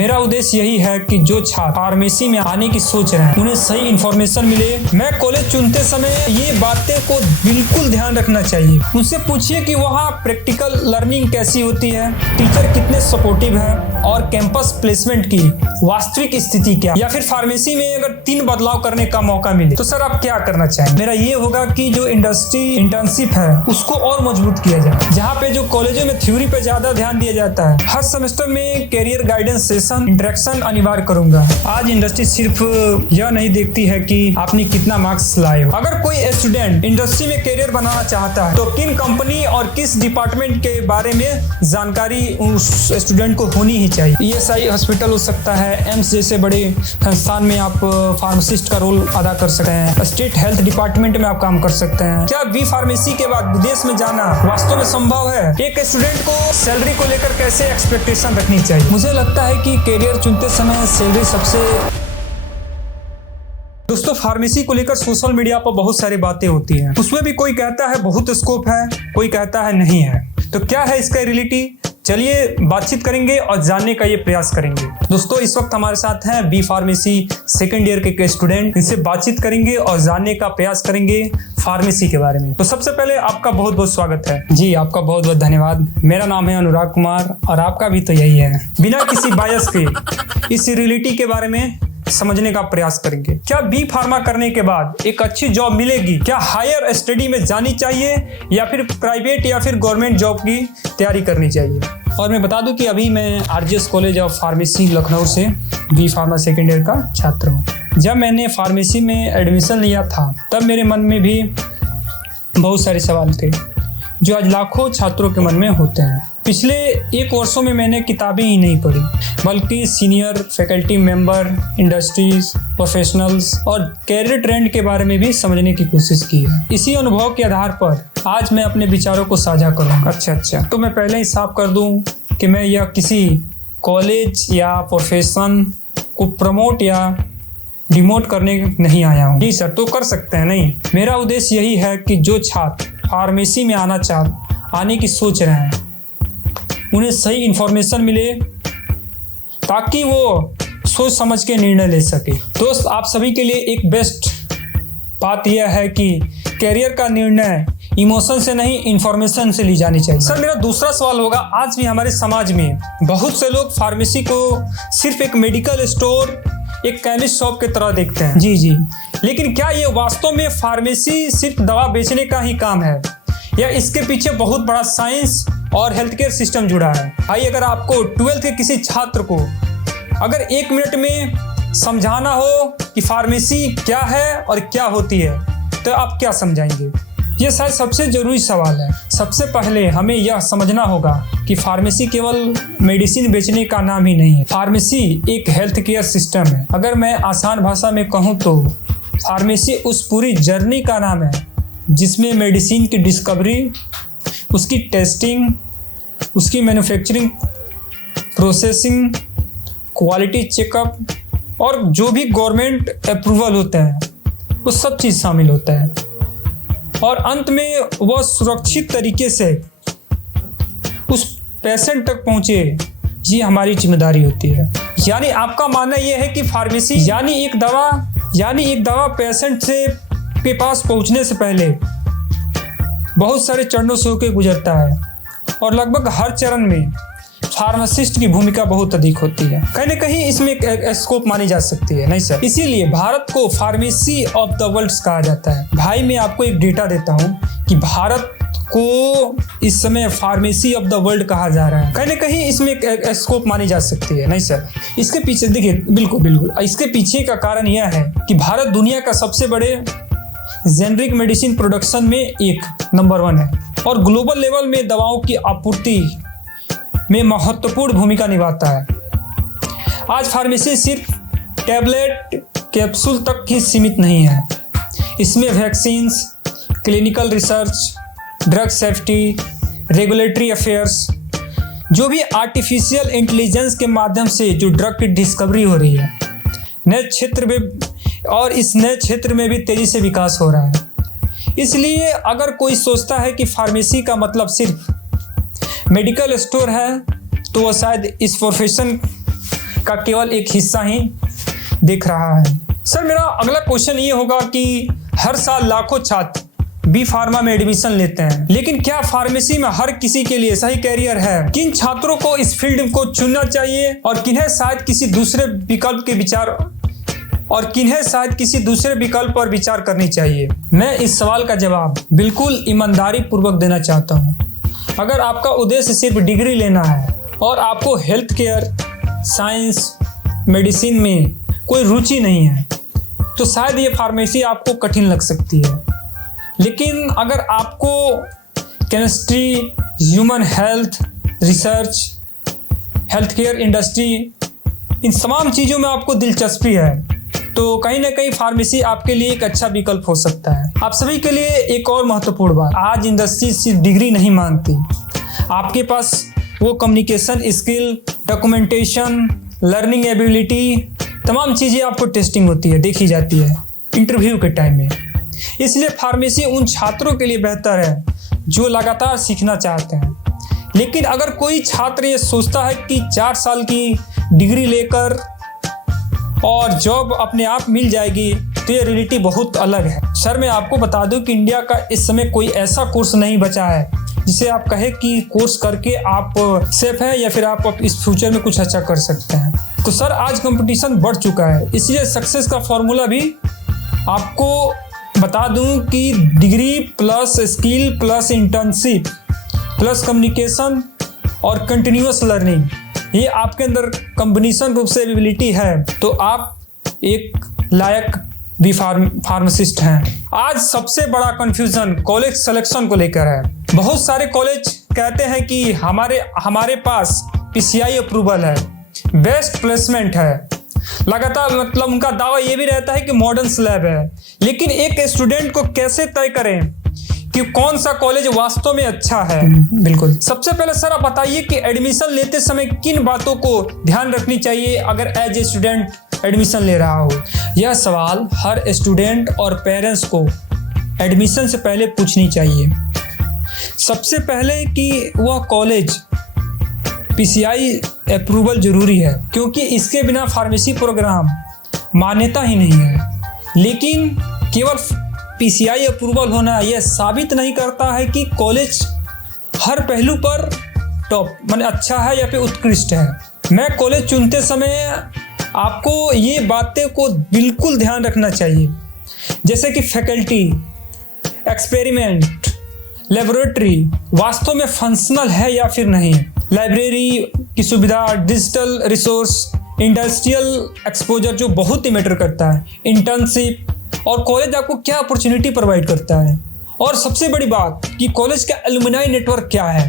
मेरा उद्देश्य यही है कि जो छात्र फार्मेसी में आने की सोच रहे हैं उन्हें सही इन्फॉर्मेशन मिले। मैं कॉलेज चुनते समय ये बातें को बिल्कुल ध्यान रखना चाहिए। उनसे पूछिए कि वहाँ प्रैक्टिकल लर्निंग कैसी होती है, टीचर कितने सपोर्टिव है और कैंपस प्लेसमेंट की वास्तविक स्थिति क्या। या फिर फार्मेसी में अगर 3 बदलाव करने का मौका मिले तो सर आप क्या करना चाहेंगे। मेरा ये होगा कि जो इंडस्ट्री इंटर्नशिप है उसको और मजबूत किया जाए, जहाँ पे जो कॉलेजों में थ्योरी पे ज्यादा ध्यान दिया जाता है। हर सेमेस्टर में कैरियर गाइडेंस सेशन इंटरेक्शन अनिवार्य करूंगा। आज इंडस्ट्री सिर्फ यह नहीं देखती है कि आपने कितना मार्क्स लाए हो। अगर कोई स्टूडेंट इंडस्ट्री में कैरियर बनाना चाहता है तो किन कंपनी और किस डिपार्टमेंट के बारे में जानकारी उस स्टूडेंट को होनी ही चाहिए। ESI हॉस्पिटल हो सकता है, एम्स जैसे बड़े संस्थान में आप फार्मासिस्ट का रोल अदा कर सकते हैं, स्टेट हेल्थ डिपार्टमेंट में आप काम कर सकते हैं। क्या बी फार्मेसी के बाद विदेश में जाना वास्तव में संभव है। एक स्टूडेंट को सैलरी को लेकर कैसे एक्सपेक्टेशन रखनी चाहिए। मुझे लगता है कि कैरियर चुनते समय सैलरी सबसे। दोस्तों फार्मेसी को लेकर सोशल मीडिया पर बहुत सारी बातें होती हैं। उसमें भी कोई कहता है बहुत स्कोप है, कोई कहता है नहीं है। तो क्या है इसका रियलिटी, चलिए बातचीत करेंगे और जानने का ये प्रयास करेंगे। दोस्तों इस वक्त हमारे साथ हैं बी फार्मेसी सेकेंड ईयर के स्टूडेंट। इनसे बातचीत करेंगे और जानने का प्रयास करेंगे फार्मेसी के बारे में। तो सबसे पहले आपका बहुत बहुत स्वागत है। जी आपका बहुत बहुत धन्यवाद। मेरा नाम है अनुराग कुमार और आपका भी तो यही है। बिना किसी बायस के इस रियलिटी के बारे में समझने का प्रयास करेंगे। क्या बी फार्मा करने के बाद एक अच्छी जॉब मिलेगी, क्या हायर स्टडी में जानी चाहिए या फिर प्राइवेट या फिर गवर्नमेंट जॉब की तैयारी करनी चाहिए। और मैं बता दूं कि अभी मैं RGS college of pharmacy Lucknow से बी फार्मा सेकेंड ईयर का छात्र हूँ। जब मैंने फार्मेसी में एडमिशन लिया था तब मेरे मन में भी बहुत सारे सवाल थे जो आज लाखों छात्रों के मन में होते हैं। पिछले 1 वर्षों में मैंने किताबें ही नहीं पढ़ी बल्कि senior faculty member, industries, professionals और कैरियर ट्रेंड के बारे में भी समझने की कोशिश की है। इसी अनुभव के आधार पर आज मैं अपने विचारों को साझा करूँगा। अच्छा तो मैं पहले ही साफ कर दूं कि मैं यह किसी कॉलेज या प्रोफेशन को प्रमोट या डिमोट करने नहीं आया हूँ। जी सर तो कर सकते हैं। नहीं, मेरा उद्देश्य यही है कि जो छात्र फार्मेसी में आने की सोच रहे हैं उन्हें सही इन्फॉर्मेशन मिले ताकि वो सोच समझ के निर्णय ले सके। दोस्त आप सभी के लिए एक बेस्ट बात यह है कि कैरियर का निर्णय इमोशन से नहीं इन्फॉर्मेशन से ली जानी चाहिए। सर मेरा दूसरा सवाल होगा, आज भी हमारे समाज में बहुत से लोग फार्मेसी को सिर्फ एक मेडिकल स्टोर, एक केमिस्ट शॉप की तरह देखते हैं। जी लेकिन क्या ये वास्तव में फार्मेसी सिर्फ दवा बेचने का ही काम है या इसके पीछे बहुत बड़ा साइंस और हेल्थ केयर सिस्टम जुड़ा है। भाई अगर आपको 12th के किसी छात्र को अगर 1 मिनट में समझाना हो कि फार्मेसी क्या है और क्या होती है तो आप क्या समझाएंगे। ये शायद सबसे जरूरी सवाल है। सबसे पहले हमें यह समझना होगा कि फार्मेसी केवल मेडिसिन बेचने का नाम ही नहीं है। फार्मेसी एक हेल्थ केयर सिस्टम है। अगर मैं आसान भाषा में कहूँ तो फार्मेसी उस पूरी जर्नी का नाम है जिसमें मेडिसिन की डिस्कवरी, उसकी टेस्टिंग, उसकी मैन्युफैक्चरिंग, प्रोसेसिंग, क्वालिटी चेकअप और जो भी गवर्नमेंट अप्रूवल होता है वो सब चीज़ शामिल होता है और अंत में वह सुरक्षित तरीके से उस पेशेंट तक पहुँचे, ये हमारी जिम्मेदारी होती है। यानी आपका मानना यह है कि फार्मेसी यानी एक दवा पेशेंट के पास पहुँचने से पहले बहुत सारे चरणों से होकर गुजरता है और लगभग हर चरण में फार्मासिस्ट की भूमिका बहुत अधिक होती है। कहीं न कहीं इसमें एक स्कोप मानी जा सकती है। नहीं सर, इसीलिए भारत को फार्मेसी ऑफ द वर्ल्ड कहा जाता है। भाई मैं आपको एक डेटा देता हूँ कि भारत को इस समय फार्मेसी ऑफ द वर्ल्ड कहा जा रहा है। कहीं न कहीं इसमें एक स्कोप मानी जा सकती है। नहीं सर, इसके पीछे देखिए बिल्कुल इसके पीछे का कारण यह है कि भारत दुनिया का सबसे बड़े जेनरिक मेडिसिन प्रोडक्शन में एक नंबर 1 है और ग्लोबल लेवल में दवाओं की आपूर्ति में महत्वपूर्ण भूमिका निभाता है। आज फार्मेसी सिर्फ टैबलेट कैप्सूल तक ही सीमित नहीं है। इसमें vaccines, clinical research, drug safety, regulatory affairs, जो भी आर्टिफिशियल इंटेलिजेंस के माध्यम से जो ड्रग की डिस्कवरी हो रही है नए क्षेत्र में, और इस नए क्षेत्र में भी तेजी से विकास हो रहा है। इसलिए अगर कोई सोचता है कि फार्मेसी का मतलब सिर्फ मेडिकल स्टोर है तो वह शायद इस प्रोफेशन का केवल एक हिस्सा ही दिख रहा है। सर मेरा अगला क्वेश्चन ये होगा कि हर साल लाखों छात्र बी फार्मा में एडमिशन लेते हैं, लेकिन क्या फार्मेसी में हर किसी के लिए सही कैरियर है? किन छात्रों को इस फील्ड को चुनना चाहिए और किन्हें शायद किसी दूसरे विकल्प पर विचार करनी चाहिए? मैं इस सवाल का जवाब बिल्कुल ईमानदारी पूर्वक देना चाहता हूँ। अगर आपका उद्देश्य सिर्फ डिग्री लेना है और आपको हेल्थ केयर, साइंस, मेडिसिन में कोई रुचि नहीं है तो शायद ये फार्मेसी आपको कठिन लग सकती है। लेकिन अगर आपको chemistry, human health research, healthcare industry, इन तमाम चीज़ों में आपको दिलचस्पी है तो कहीं ना कहीं फार्मेसी आपके लिए एक अच्छा विकल्प हो सकता है। आप सभी के लिए एक और महत्वपूर्ण बात, आज इंडस्ट्री सिर्फ डिग्री नहीं मांगती। आपके पास वो communication skill, documentation, learning ability, तमाम चीज़ें आपको टेस्टिंग होती है, देखी जाती है इंटरव्यू के टाइम में। इसलिए फार्मेसी उन छात्रों के लिए बेहतर है जो लगातार सीखना चाहते हैं। लेकिन अगर कोई छात्र ये सोचता है कि 4 साल की डिग्री लेकर और जॉब अपने आप मिल जाएगी तो ये रियलिटी बहुत अलग है। सर मैं आपको बता दूं कि इंडिया का इस समय कोई ऐसा कोर्स नहीं बचा है जिसे आप कहे कि कोर्स करके आप सेफ हैं या फिर आप इस फ्यूचर में कुछ अच्छा कर सकते हैं। तो सर आज कंपटीशन बढ़ चुका है, इसलिए सक्सेस का फॉर्मूला भी आपको बता दूं कि degree plus skill plus internship plus communication और कंटिन्यूअस लर्निंग, ये आपके अंदर कॉम्बिनेशन रूप से एबिलिटी है तो आप एक लायक भी फार्मासिस्ट हैं। आज सबसे बड़ा कंफ्यूजन कॉलेज सिलेक्शन को लेकर है। बहुत सारे कॉलेज कहते हैं कि हमारे पास PCI अप्रूवल है, बेस्ट प्लेसमेंट है, लगातार मतलब उनका दावा ये भी रहता है कि मॉडर्न स्लैब है। लेकिन एक स्टूडेंट को कैसे तय करें कि कौन सा कॉलेज वास्तव में अच्छा है? बिल्कुल, सबसे पहले सर आप बताइए कि एडमिशन लेते समय किन बातों को ध्यान रखनी चाहिए अगर एज ए स्टूडेंट एडमिशन ले रहा हो। यह सवाल हर स्टूडेंट और पेरेंट्स को एडमिशन से पहले पूछनी चाहिए। सबसे पहले कि वह कॉलेज PCI अप्रूवल जरूरी है, क्योंकि इसके बिना फार्मेसी प्रोग्राम मान्यता ही नहीं है। लेकिन केवल PCI अप्रूवल होना यह साबित नहीं करता है कि कॉलेज हर पहलू पर टॉप माने अच्छा है या फिर उत्कृष्ट है। मैं कॉलेज चुनते समय आपको ये बातें को बिल्कुल ध्यान रखना चाहिए, जैसे कि फैकल्टी, एक्सपेरिमेंट, लेबोरेटरी वास्तव में फंक्शनल है या फिर नहीं, लाइब्रेरी की सुविधा, डिजिटल रिसोर्स, इंडस्ट्रियल एक्सपोजर जो बहुत ही मैटर करता है, इंटर्नशिप, और कॉलेज आपको क्या अपॉर्चुनिटी प्रोवाइड करता है, और सबसे बड़ी बात कि कॉलेज का एलुमनाई नेटवर्क क्या है।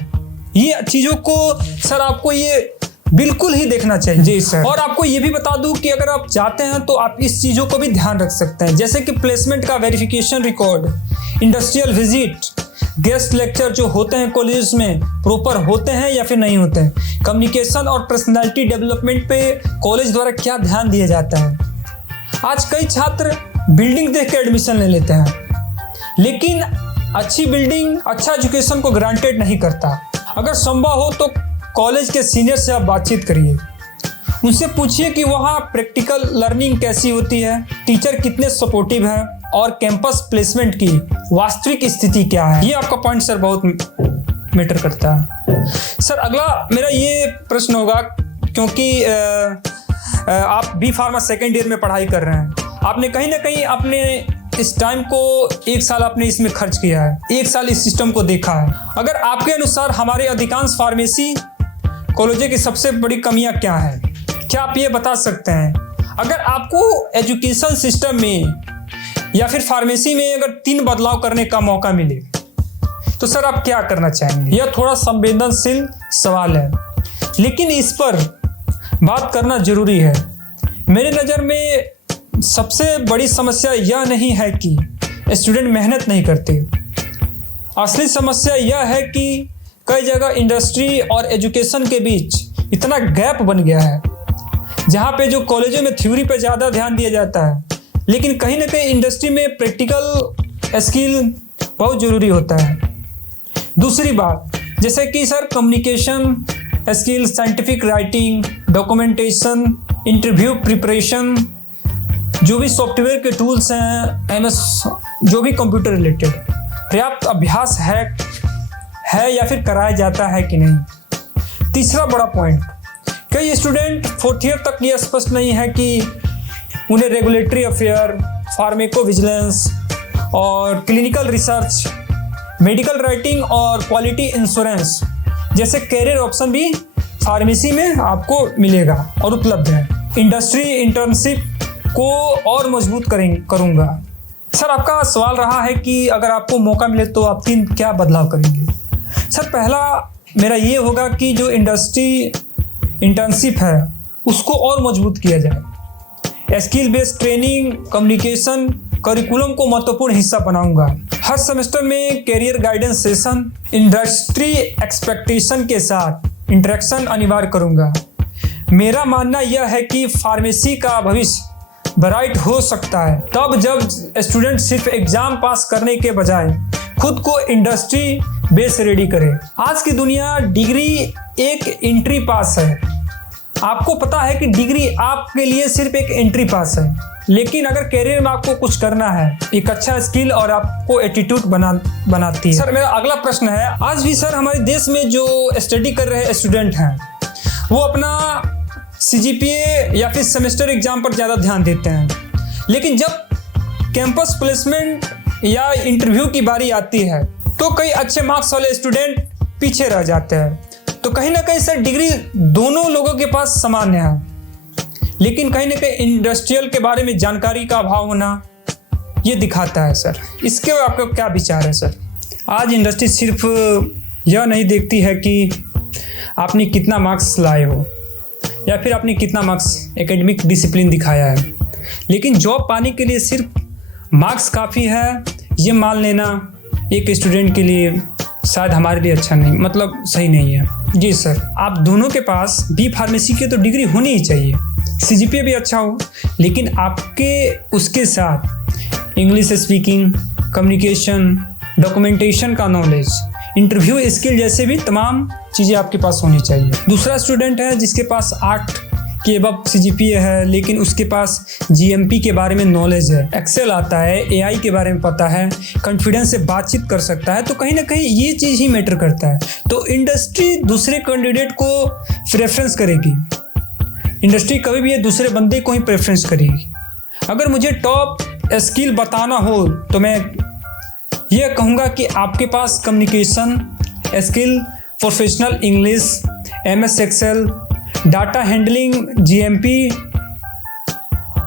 ये चीज़ों को सर आपको ये बिल्कुल ही देखना चाहिए। जी सर। और आपको ये भी बता दूं कि अगर आप चाहते हैं तो आप इस चीज़ों को भी ध्यान रख सकते हैं, जैसे कि प्लेसमेंट का verification record, industrial visit, guest lecture जो होते हैं कॉलेज में प्रॉपर होते हैं या फिर नहीं होते हैं, कम्युनिकेशन और पर्सनालिटी डेवलपमेंट पे कॉलेज द्वारा क्या ध्यान दिया जाता है। आज कई छात्र बिल्डिंग देख के एडमिशन ले लेते हैं, लेकिन अच्छी बिल्डिंग अच्छा एजुकेशन को ग्रांटेड नहीं करता। अगर संभव हो तो कॉलेज के सीनियर से आप बातचीत करिए, उनसे पूछिए कि वहाँ प्रैक्टिकल लर्निंग कैसी होती है, टीचर कितने सपोर्टिव हैं और कैंपस प्लेसमेंट की वास्तविक स्थिति क्या है। ये आपका पॉइंट सर बहुत मैटर करता है। सर अगला मेरा ये प्रश्न होगा, क्योंकि आप बी फार्मा सेकेंड ईयर में पढ़ाई कर रहे हैं, आपने कहीं ना कहीं अपने इस टाइम को 1 साल आपने इसमें खर्च किया है, 1 साल इस सिस्टम को देखा है। अगर आपके अनुसार हमारे अधिकांश फार्मेसी कॉलेजों की सबसे बड़ी कमियां क्या है, क्या आप ये बता सकते हैं? अगर आपको एजुकेशन सिस्टम में या फिर फार्मेसी में अगर 3 बदलाव करने का मौका मिले तो सर आप क्या करना चाहेंगे? यह थोड़ा संवेदनशील सवाल है, लेकिन इस पर बात करना जरूरी है। मेरे नज़र में सबसे बड़ी समस्या यह नहीं है कि स्टूडेंट मेहनत नहीं करते, असली समस्या यह है कि कई जगह इंडस्ट्री और एजुकेशन के बीच इतना गैप बन गया है, जहाँ पे जो कॉलेजों में थ्योरी पे ज़्यादा ध्यान दिया जाता है, लेकिन कहीं ना कहीं इंडस्ट्री में प्रैक्टिकल स्किल बहुत ज़रूरी होता है। दूसरी बात, जैसे कि sir communication, skill, scientific writing, documentation, interview preparation, जो भी सॉफ्टवेयर के टूल्स हैं, एमएस, जो भी कंप्यूटर रिलेटेड, पर्याप्त अभ्यास है या फिर कराया जाता है कि नहीं। तीसरा बड़ा पॉइंट, कई स्टूडेंट 4th ईयर तक ये स्पष्ट नहीं है कि उन्हें रेगुलेटरी अफेयर, फार्मेको विजिलेंस और क्लिनिकल रिसर्च, मेडिकल राइटिंग और क्वालिटी इंश्योरेंस जैसे कैरियर ऑप्शन भी फार्मेसी में आपको मिलेगा और उपलब्ध है। इंडस्ट्री इंटर्नशिप को और मजबूत करूँगा। सर, आपका सवाल रहा है कि अगर आपको मौका मिले तो आप 3 क्या बदलाव करेंगे। सर, पहला मेरा ये होगा कि जो इंडस्ट्री इंटर्नशिप है उसको और मजबूत किया जाए। Skill based training, communication, curriculum को महत्वपूर्ण हिस्सा बनाऊंगा। हर सेमेस्टर में career guidance session, industry expectation के साथ इंटरेक्शन अनिवार्य करूंगा। मेरा मानना यह है कि फार्मेसी का भविष्य ब्राइट हो सकता है तब जब स्टूडेंट सिर्फ एग्जाम पास करने के बजाय खुद को इंडस्ट्री बेस रेडी करे। आज की दुनिया डिग्री एक एंट्री पास है। आपको पता है कि डिग्री आपके लिए सिर्फ एक एंट्री पास है, लेकिन अगर कैरियर में आपको कुछ करना है, एक अच्छा स्किल और आपको एटीट्यूड बनाती है। सर, मेरा अगला प्रश्न है, आज भी सर हमारे देश में जो स्टडी कर रहे स्टूडेंट हैं वो अपना CGPA या फिर सेमेस्टर एग्जाम पर ज़्यादा ध्यान देते हैं, लेकिन जब कैंपस प्लेसमेंट या इंटरव्यू की बारी आती है तो कई अच्छे मार्क्स वाले स्टूडेंट पीछे रह जाते हैं। तो कहीं ना कहीं सर डिग्री दोनों लोगों के पास सामान्य है, लेकिन कहीं ना कहीं इंडस्ट्रियल के बारे में जानकारी का अभाव होना ये दिखाता है। सर, इसके आपका क्या विचार है। सर, आज इंडस्ट्री सिर्फ यह नहीं देखती है कि आपने कितना मार्क्स लाए हो या फिर आपने कितना मार्क्स एकेडमिक डिसिप्लिन दिखाया है, लेकिन जॉब पाने के लिए सिर्फ मार्क्स काफ़ी है ये मान लेना एक स्टूडेंट के लिए शायद हमारे लिए अच्छा नहीं, मतलब सही नहीं है। जी सर, आप दोनों के पास बी फार्मेसी की तो डिग्री होनी ही चाहिए, CGPA भी अच्छा हो, लेकिन आपके उसके साथ इंग्लिश स्पीकिंग, कम्युनिकेशन, डॉक्यूमेंटेशन का नॉलेज, इंटरव्यू स्किल जैसे भी तमाम चीज़ें आपके पास होनी चाहिए। दूसरा स्टूडेंट है जिसके पास 8 के अबव CGPA है, लेकिन उसके पास GMP के बारे में नॉलेज है, एक्सेल आता है, AI के बारे में पता है, कॉन्फिडेंस से बातचीत कर सकता है, तो कहीं ना कहीं ये चीज़ ही मैटर करता है। तो इंडस्ट्री दूसरे कैंडिडेट को प्रेफरेंस करेगी, इंडस्ट्री कभी भी ये दूसरे बंदे को ही प्रेफरेंस करेगी। अगर मुझे टॉप स्किल बताना हो तो मैं ये कहूँगा कि आपके पास communication skill, professional English, MS Excel, data handling, GMP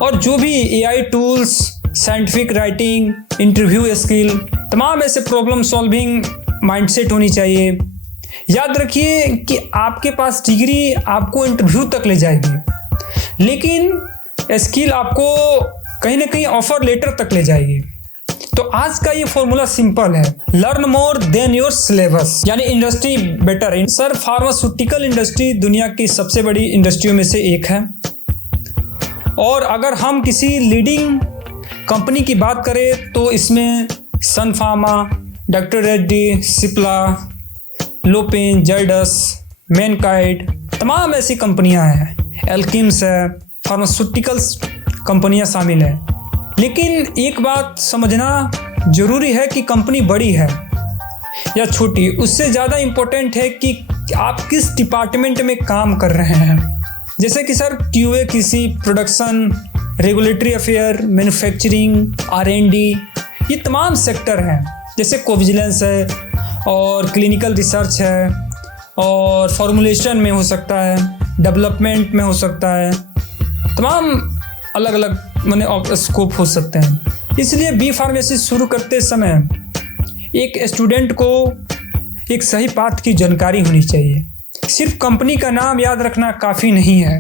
और जो भी AI tools, scientific writing, interview skill, तमाम ऐसे प्रॉब्लम सॉल्विंग माइंडसेट होनी चाहिए। याद रखिए कि आपके पास डिग्री आपको इंटरव्यू तक ले जाएगी, लेकिन स्किल आपको कहीं ना कहीं ऑफर लेटर तक ले जाएगी। तो आज का ये फॉर्मूला सिंपल है, learn more than your syllabus, यानी industry better. Sir, pharmaceutical industry दुनिया की सबसे बड़ी इंडस्ट्रियों में से एक है, और अगर हम किसी लीडिंग कंपनी की बात करें तो इसमें सन फार्मा, डॉक्टर रेड्डी, सिप्ला, लोपेन, जाइडस, मैनकाइड, तमाम ऐसी कंपनियां हैं, एल्किम्स है, फार्मास्यूटिकल्स कंपनियां शामिल हैं। लेकिन एक बात समझना जरूरी है कि कंपनी बड़ी है या छोटी, उससे ज़्यादा इम्पोर्टेंट है कि आप किस डिपार्टमेंट में काम कर रहे हैं। जैसे कि sir QA, QC, production, regulatory affair, manufacturing, R&D, ये तमाम सेक्टर हैं। जैसे कोविजिलेंस है और क्लिनिकल रिसर्च है और फॉर्मुलेशन में हो सकता है, डेवलपमेंट में हो सकता है, तमाम अलग अलग माने स्कोप हो सकते हैं। इसलिए बी फार्मेसी शुरू करते समय एक स्टूडेंट को एक सही पाथ की जानकारी होनी चाहिए। सिर्फ कंपनी का नाम याद रखना काफ़ी नहीं है,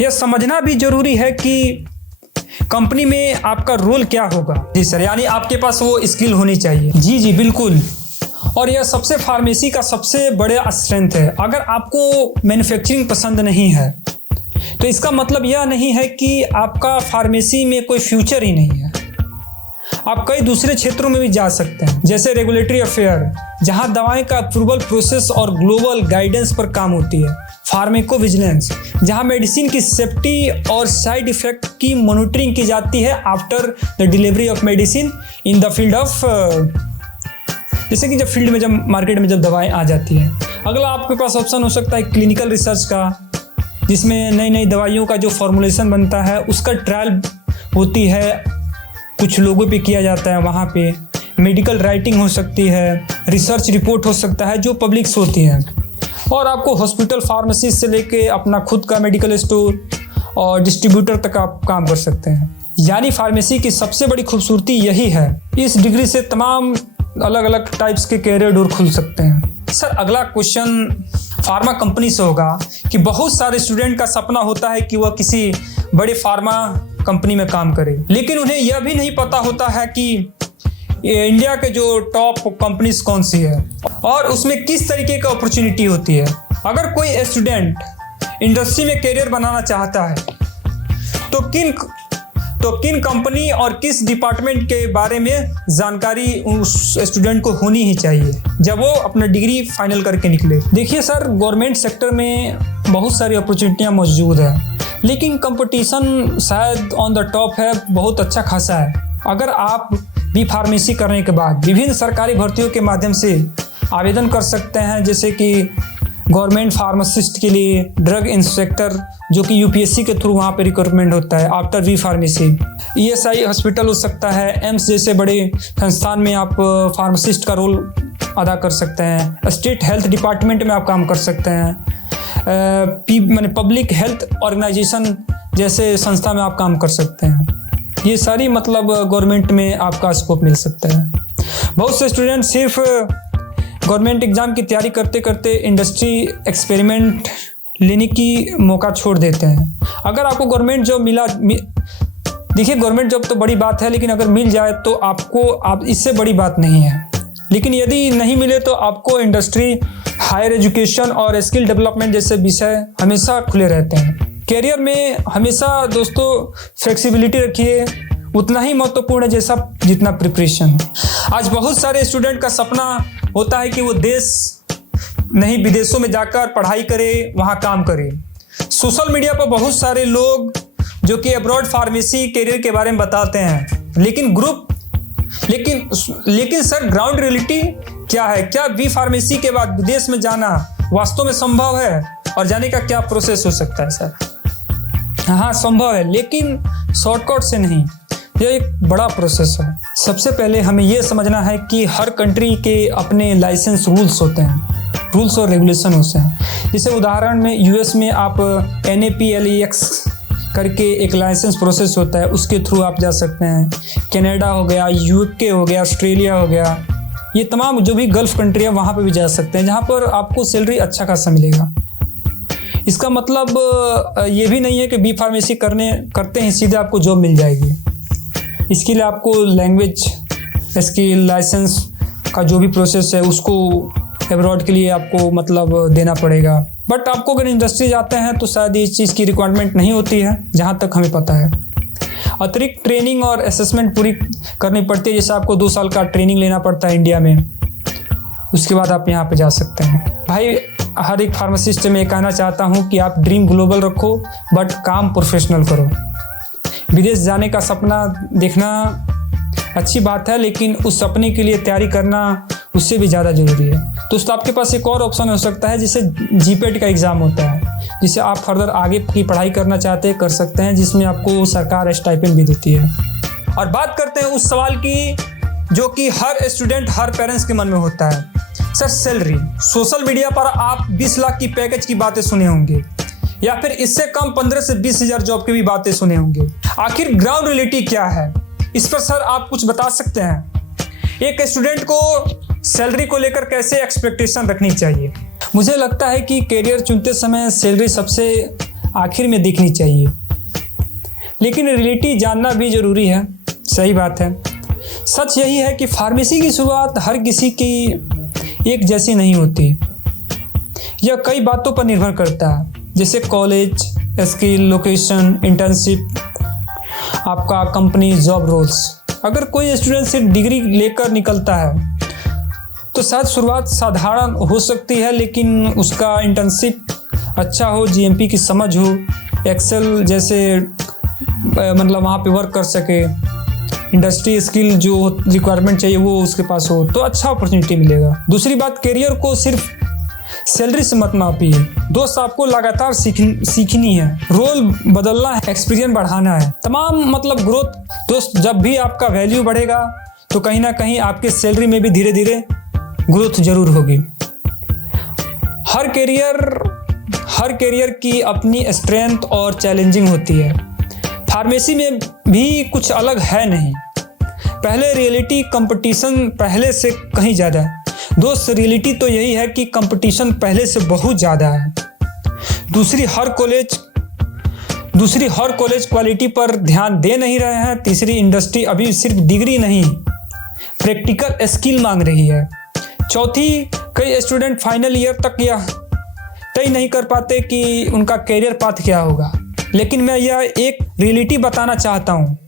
यह समझना भी जरूरी है कि कंपनी में आपका रोल क्या होगा। जी सर, यानी आपके पास वो स्किल होनी चाहिए। जी बिल्कुल, और यह सबसे फार्मेसी का सबसे बड़ा स्ट्रेंथ है। अगर आपको मैन्युफैक्चरिंग पसंद नहीं है तो इसका मतलब यह नहीं है कि आपका फार्मेसी में कोई फ्यूचर ही नहीं है। आप कई दूसरे क्षेत्रों में भी जा सकते हैं, जैसे रेगुलेटरी अफेयर, जहां दवाएं का अप्रूवल प्रोसेस और ग्लोबल गाइडेंस पर काम होती है। फार्माकोविजिलेंस, जहां मेडिसिन की सेफ्टी और साइड इफेक्ट की मॉनिटरिंग की जाती है after the delivery of medicine in the field of, जैसे कि जब फील्ड में, जब मार्केट में जब दवाएं आ जाती हैं। अगला आपके पास ऑप्शन हो सकता है क्लिनिकल रिसर्च का, जिसमें नई नई दवाइयों का जो फॉर्मुलेशन बनता है उसका ट्रायल होती है, कुछ लोगों पे किया जाता है। वहाँ पे मेडिकल राइटिंग हो सकती है, रिसर्च रिपोर्ट हो सकता है जो पब्लिक्स होती हैं। और आपको हॉस्पिटल फार्मेसी से लेके अपना खुद का मेडिकल स्टोर और डिस्ट्रीब्यूटर तक आप काम कर सकते हैं। यानी फार्मेसी की सबसे बड़ी खूबसूरती यही है, इस डिग्री से तमाम अलग अलग टाइप्स के कैरियर डोर खुल सकते हैं। सर अगला क्वेश्चन फार्मा कंपनी से होगा कि बहुत सारे स्टूडेंट का सपना होता है कि वह किसी बड़े फार्मा कंपनी में काम करे, लेकिन उन्हें यह भी नहीं पता होता है कि इंडिया के जो टॉप कंपनीज कौन सी है और उसमें किस तरीके का अपॉर्चुनिटी होती है। अगर कोई स्टूडेंट इंडस्ट्री में करियर बनाना चाहता है तो किन कंपनी और किस डिपार्टमेंट के बारे में जानकारी उस स्टूडेंट को होनी ही चाहिए जब वो अपना डिग्री फाइनल करके निकले। देखिए सर, गवर्नमेंट सेक्टर में बहुत सारी अपॉर्चुनिटियां मौजूद है, लेकिन कंपटीशन शायद ऑन द टॉप है, बहुत अच्छा खासा है। अगर आप बी फार्मेसी करने के बाद विभिन्न सरकारी भर्तियों के माध्यम से आवेदन कर सकते हैं, जैसे कि गवर्नमेंट फार्मासिस्ट के लिए ड्रग इंस्पेक्टर, जो कि यूपीएससी के थ्रू वहाँ पे रिक्रूटमेंट होता है after B pharmacy. ESI hospital हो सकता है, एम्स जैसे बड़े संस्थान में आप फार्मासिस्ट का रोल अदा कर सकते हैं। स्टेट हेल्थ डिपार्टमेंट में आप काम कर सकते हैं। पब्लिक हेल्थ ऑर्गेनाइजेशन जैसे संस्था में आप काम कर सकते हैं। ये सारी मतलब गवर्नमेंट में आपका स्कोप मिल सकता है। बहुत से स्टूडेंट सिर्फ गवर्नमेंट एग्जाम की तैयारी करते करते इंडस्ट्री एक्सपेरिमेंट लेने की मौका छोड़ देते हैं। अगर आपको गवर्नमेंट जॉब देखिए गवर्नमेंट जॉब तो बड़ी बात है, लेकिन अगर मिल जाए तो आप इससे बड़ी बात नहीं है। लेकिन यदि नहीं मिले तो आपको इंडस्ट्री, हायर एजुकेशन और स्किल डेवलपमेंट जैसे विषय हमेशा खुले रहते हैं। कैरियर में हमेशा दोस्तों फ्लेक्सिबिलिटी रखिए, उतना ही महत्वपूर्ण है जितना प्रिपरेशन। आज बहुत सारे स्टूडेंट का सपना होता है कि वो देश नहीं विदेशों में जाकर पढ़ाई करे, वहाँ काम करे। सोशल मीडिया पर बहुत सारे लोग जो कि अब्रॉड फार्मेसी कैरियर के बारे में बताते हैं, लेकिन सर ग्राउंड रियलिटी क्या है? क्या बी फार्मेसी के बाद विदेश में जाना वास्तव में संभव है और जाने का क्या प्रोसेस हो सकता है सर? हाँ संभव है, लेकिन शॉर्टकट से नहीं, यह एक बड़ा प्रोसेस है। सबसे पहले हमें यह समझना है कि हर कंट्री के अपने लाइसेंस रूल्स होते हैं, रूल्स और रेगुलेशन होते हैं। जैसे उदाहरण में यूएस में आप NAPLEX करके एक लाइसेंस प्रोसेस होता है, उसके थ्रू आप जा सकते हैं। कनाडा हो गया, UK हो गया, ऑस्ट्रेलिया हो गया, ये तमाम जो भी गल्फ कंट्री है वहाँ पे भी जा सकते हैं, जहाँ पर आपको सैलरी अच्छा खासा मिलेगा। इसका मतलब ये भी नहीं है कि बी फार्मेसी करते हैं सीधे आपको जॉब मिल जाएगी। इसके लिए आपको लैंग्वेज स्किल, लाइसेंस का जो भी प्रोसेस है उसको एब्रॉड के लिए आपको मतलब देना पड़ेगा। बट आपको अगर इंडस्ट्री जाते हैं तो शायद इस चीज़ की रिक्वायरमेंट नहीं होती है, जहाँ तक हमें पता है। अतिरिक्त ट्रेनिंग और असेसमेंट पूरी करनी पड़ती है, जैसे आपको 2 साल का ट्रेनिंग लेना पड़ता है इंडिया में, उसके बाद आप यहाँ पे जा सकते हैं। भाई हर एक फार्मासिस्ट में कहना चाहता हूँ कि आप ड्रीम ग्लोबल रखो, बट काम प्रोफेशनल करो। विदेश जाने का सपना देखना अच्छी बात है, लेकिन उस सपने के लिए तैयारी करना उससे भी ज़्यादा ज़रूरी है। दोस्तों आपके पास एक और ऑप्शन हो सकता है, जिसे GPET का एग्ज़ाम होता है, जिसे आप फर्दर आगे की पढ़ाई करना चाहते हैं कर सकते हैं, जिसमें आपको सरकार स्टाइपेंड भी देती है। और बात करते हैं उस सवाल की जो कि हर स्टूडेंट, हर पेरेंट्स के मन में होता है, सर सैलरी। सोशल मीडिया पर आप 20 लाख की पैकेज की बातें सुने होंगे, या फिर इससे कम 15 से 20 हज़ार जॉब की भी बातें सुने होंगे। आखिर ग्राउंड रियलिटी क्या है, इस पर सर आप कुछ बता सकते हैं? एक स्टूडेंट को सैलरी को लेकर कैसे एक्सपेक्टेशन रखनी चाहिए? मुझे लगता है कि कैरियर चुनते समय सैलरी सबसे आखिर में देखनी चाहिए, लेकिन रियलिटी जानना भी ज़रूरी है। सही बात है। सच यही है कि फार्मेसी की शुरुआत हर किसी की एक जैसी नहीं होती, यह कई बातों पर निर्भर करता है, जैसे कॉलेज, स्किल, लोकेशन, इंटर्नशिप, आपका कंपनी, जॉब रोल्स। अगर कोई स्टूडेंट सिर्फ डिग्री लेकर निकलता है तो शायद शुरुआत साधारण हो सकती है, लेकिन उसका इंटर्नशिप अच्छा हो, जीएमपी की समझ हो, एक्सेल जैसे मतलब वहाँ पे वर्क कर सके, इंडस्ट्री स्किल जो रिक्वायरमेंट चाहिए वो उसके पास हो, तो अच्छा अपॉर्चुनिटी मिलेगा। दूसरी बात, करियर को सिर्फ सैलरी से मत मापिए दोस्त, आपको लगातार सीखनी है, रोल बदलना है, एक्सपीरियंस बढ़ाना है, तमाम मतलब ग्रोथ। दोस्त जब भी आपका वैल्यू बढ़ेगा तो कहीं ना कहीं आपके सैलरी में भी धीरे धीरे ग्रोथ जरूर होगी। हर करियर की अपनी स्ट्रेंथ और चैलेंजिंग होती है। फार्मेसी में भी कुछ अलग है नहीं। पहले रियलिटी कंपटीशन पहले से कहीं ज़्यादा है दोस्त, रियलिटी तो यही है कि कंपटीशन पहले से बहुत ज़्यादा है। दूसरी हर कॉलेज क्वालिटी पर ध्यान दे नहीं रहे हैं। तीसरी, इंडस्ट्री अभी सिर्फ डिग्री नहीं प्रैक्टिकल स्किल मांग रही है। चौथी, कई स्टूडेंट फाइनल ईयर तक यह तय नहीं कर पाते कि उनका करियर पाथ क्या होगा। लेकिन मैं यह एक रियलिटी बताना चाहता हूँ,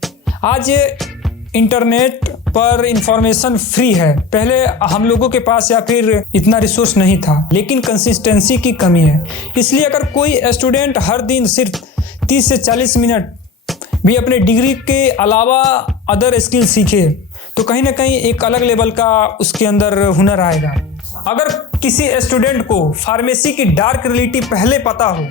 आज इंटरनेट पर इंफॉर्मेशन फ्री है। पहले हम लोगों के पास या फिर इतना रिसोर्स नहीं था, लेकिन कंसिस्टेंसी की कमी है। इसलिए अगर कोई स्टूडेंट हर दिन सिर्फ 30 से 40 मिनट भी अपने डिग्री के अलावा अदर स्किल सीखे तो कहीं ना कहीं एक अलग लेवल का उसके अंदर हुनर आएगा। अगर किसी स्टूडेंट को फार्मेसी की डार्क रियलिटी पहले पता हो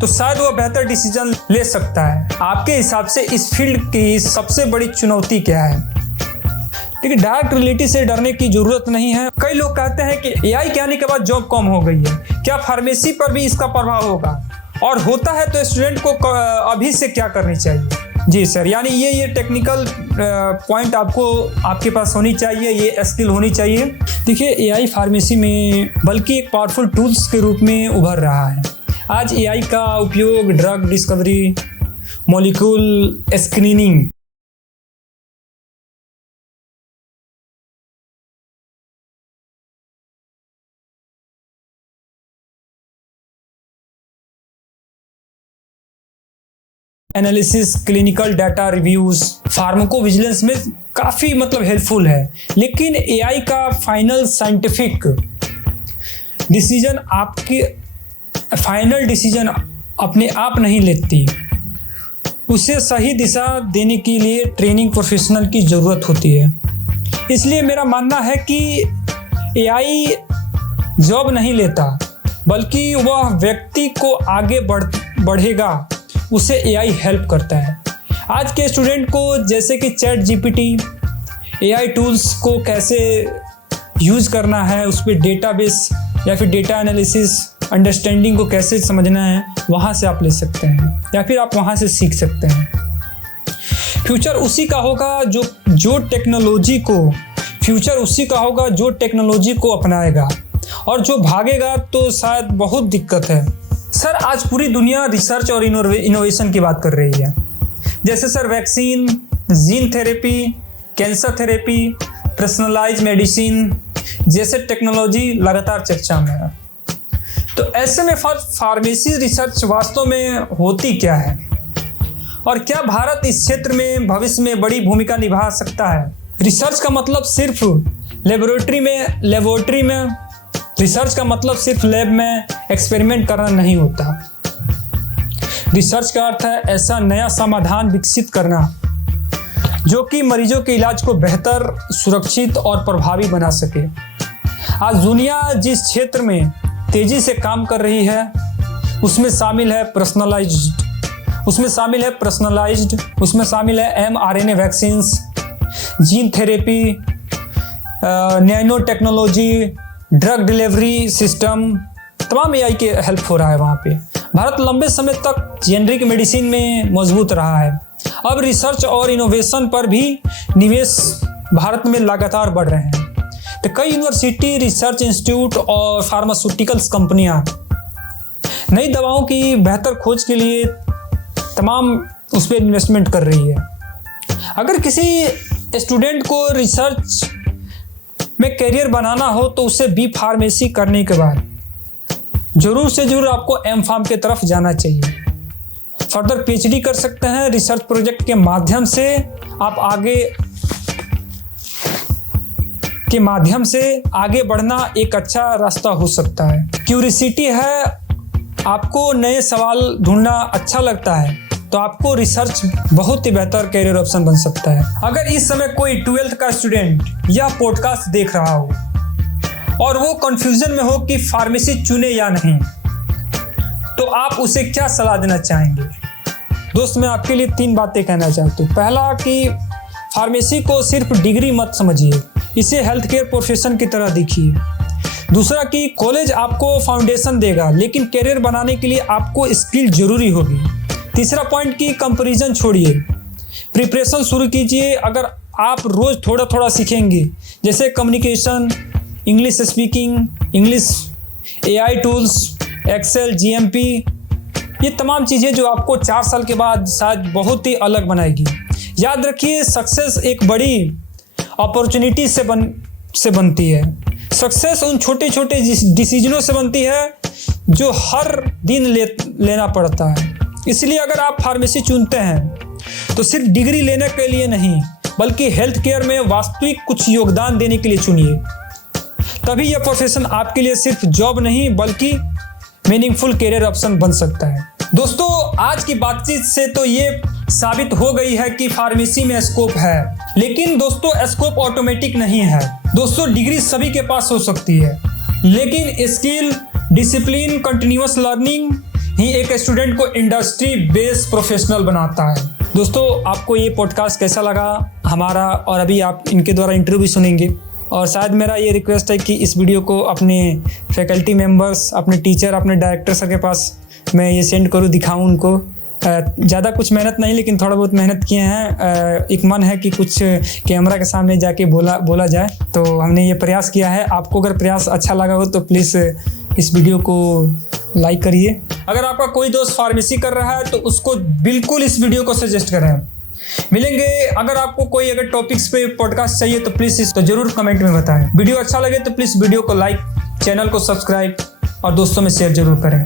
तो शायद वो बेहतर डिसीजन ले सकता है। आपके हिसाब से इस फील्ड की सबसे बड़ी चुनौती क्या है? देखिए, डार्क रियलिटी से डरने की जरूरत नहीं है। कई लोग कहते हैं कि एआई के आने के बाद जॉब कम हो गई है, क्या फार्मेसी पर भी इसका प्रभाव होगा? और होता है तो स्टूडेंट को अभी से क्या करनी चाहिए? जी सर, यानी ये टेक्निकल पॉइंट आपके पास होनी चाहिए, ये स्किल होनी चाहिए। देखिए, एआई फार्मेसी में बल्कि एक पावरफुल टूल्स के रूप में उभर रहा है। आज एआई का उपयोग drug discovery, molecule screening, analysis, clinical data reviews, pharmacovigilance में काफ़ी मतलब हेल्पफुल है। लेकिन एआई का फाइनल साइंटिफिक डिसीजन अपने आप नहीं लेती। उसे सही दिशा देने के लिए ट्रेनिंग प्रोफेशनल की ज़रूरत होती है। इसलिए मेरा मानना है कि एआई जॉब नहीं लेता, बल्कि वह व्यक्ति को आगे बढ़ेगा, उसे एआई हेल्प करता है। आज के स्टूडेंट को जैसे कि चैट जीपीटी, एआई टूल्स को कैसे यूज़ करना है, उस पर डेटाबेस या फिर डेटा एनालिसिस अंडरस्टैंडिंग को कैसे समझना है, वहाँ से आप ले सकते हैं या फिर आप वहाँ से सीख सकते हैं। फ्यूचर उसी का होगा जो टेक्नोलॉजी को अपनाएगा, और जो भागेगा तो शायद बहुत दिक्कत है। सर, आज पूरी दुनिया रिसर्च और इनोवेशन की बात कर रही है। जैसे sir vaccine, gene therapy, cancer therapy, personalise medicine जैसे टेक्नोलॉजी लगातार चर्चा में है। तो ऐसे में फार्मेसी रिसर्च वास्तव में होती क्या है, और क्या भारत इस क्षेत्र में भविष्य में बड़ी भूमिका निभा सकता है? रिसर्च का मतलब सिर्फ रिसर्च का मतलब सिर्फ लैब में एक्सपेरिमेंट करना नहीं होता। रिसर्च का अर्थ है ऐसा नया समाधान विकसित करना जो कि मरीजों के इलाज को बेहतर, सुरक्षित और प्रभावी बना सके। आज दुनिया जिस क्षेत्र में तेजी से काम कर रही है उसमें शामिल है mRNA vaccines, gene therapy, nano technology, drug delivery system, तमाम एआई के हेल्प हो रहा है वहाँ पे। भारत लंबे समय तक जेनरिक मेडिसिन में मजबूत रहा है। अब रिसर्च और इनोवेशन पर भी निवेश भारत में लगातार बढ़ रहे हैं। तो कई यूनिवर्सिटी, रिसर्च इंस्टीट्यूट और फार्मास्यूटिकल्स कंपनियां नई दवाओं की बेहतर खोज के लिए तमाम उस पर इन्वेस्टमेंट कर रही है। अगर किसी स्टूडेंट को रिसर्च में करियर बनाना हो तो उसे बी फार्मेसी करने के बाद जरूर से जरूर आपको एम फार्म के तरफ जाना चाहिए। फर्दर पीएचडी कर सकते हैं। रिसर्च प्रोजेक्ट के माध्यम से आप आगे के माध्यम से आगे बढ़ना एक अच्छा रास्ता हो सकता है। क्यूरियोसिटी है, आपको नए सवाल ढूंढना अच्छा लगता है, तो आपको रिसर्च बहुत ही बेहतर करियर ऑप्शन बन सकता है। अगर इस समय कोई 12th का स्टूडेंट यह पॉडकास्ट देख रहा हो और वो कंफ्यूजन में हो कि फार्मेसी चुने या नहीं, तो आप उसे क्या सलाह देना चाहेंगे? दोस्त, मैं आपके लिए 3 बातें कहना चाहता हूँ। पहला कि फार्मेसी को सिर्फ डिग्री मत समझिए, इसे हेल्थ केयर प्रोफेशन की तरह देखिए। दूसरा कि कॉलेज आपको फाउंडेशन देगा, लेकिन करियर बनाने के लिए आपको स्किल जरूरी होगी। तीसरा पॉइंट कि कंपैरिजन छोड़िए, प्रिपरेशन शुरू कीजिए। अगर आप रोज थोड़ा थोड़ा सीखेंगे, जैसे communication, English speaking, English, AI tools, Excel, GMP, ये तमाम चीज़ें जो आपको 4 साल के बाद शायद बहुत ही अलग बनाएगी। याद रखिए, सक्सेस एक बड़ी अपॉर्चुनिटी से बनती है। सक्सेस उन छोटे छोटे डिसीजनों से बनती है जो हर दिन लेना पड़ता है। इसलिए अगर आप फार्मेसी चुनते हैं तो सिर्फ डिग्री लेने के लिए नहीं, बल्कि हेल्थ केयर में वास्तविक कुछ योगदान देने के लिए चुनिए। तभी यह प्रोफेशन आपके लिए सिर्फ जॉब नहीं, बल्कि मीनिंगफुल करियर ऑप्शन बन सकता है। दोस्तों, आज की बातचीत से तो ये साबित हो गई है कि फार्मेसी में स्कोप है, लेकिन दोस्तों स्कोप ऑटोमेटिक नहीं है। दोस्तों, डिग्री सभी के पास हो सकती है, लेकिन स्किल, डिसिप्लिन, कंटिन्यूअस लर्निंग ही एक स्टूडेंट को इंडस्ट्री बेस्ड प्रोफेशनल बनाता है। दोस्तों, आपको ये पॉडकास्ट कैसा लगा हमारा, और अभी आप इनके द्वारा इंटरव्यू भी सुनेंगे, और शायद मेरा ये रिक्वेस्ट है कि इस वीडियो को अपने फैकल्टी मेंबर्स, अपने टीचर, अपने डायरेक्टर सर के पास मैं ये सेंड करूँ, दिखाऊँ उनको। ज़्यादा कुछ मेहनत नहीं, लेकिन थोड़ा बहुत मेहनत किए हैं। एक मन है कि कुछ कैमरा के सामने जाके बोला जाए, तो हमने ये प्रयास किया है। आपको अगर प्रयास अच्छा लगा हो तो प्लीज़ इस वीडियो को लाइक करिए। अगर आपका कोई दोस्त फार्मेसी कर रहा है तो उसको बिल्कुल इस वीडियो को सजेस्ट करें। मिलेंगे, अगर आपको कोई अगर टॉपिक्स पे पॉडकास्ट चाहिए तो प्लीज़ इसको जरूर कमेंट में बताएं। वीडियो अच्छा लगे तो प्लीज़ वीडियो को लाइक, चैनल को सब्सक्राइब और दोस्तों में शेयर जरूर करें।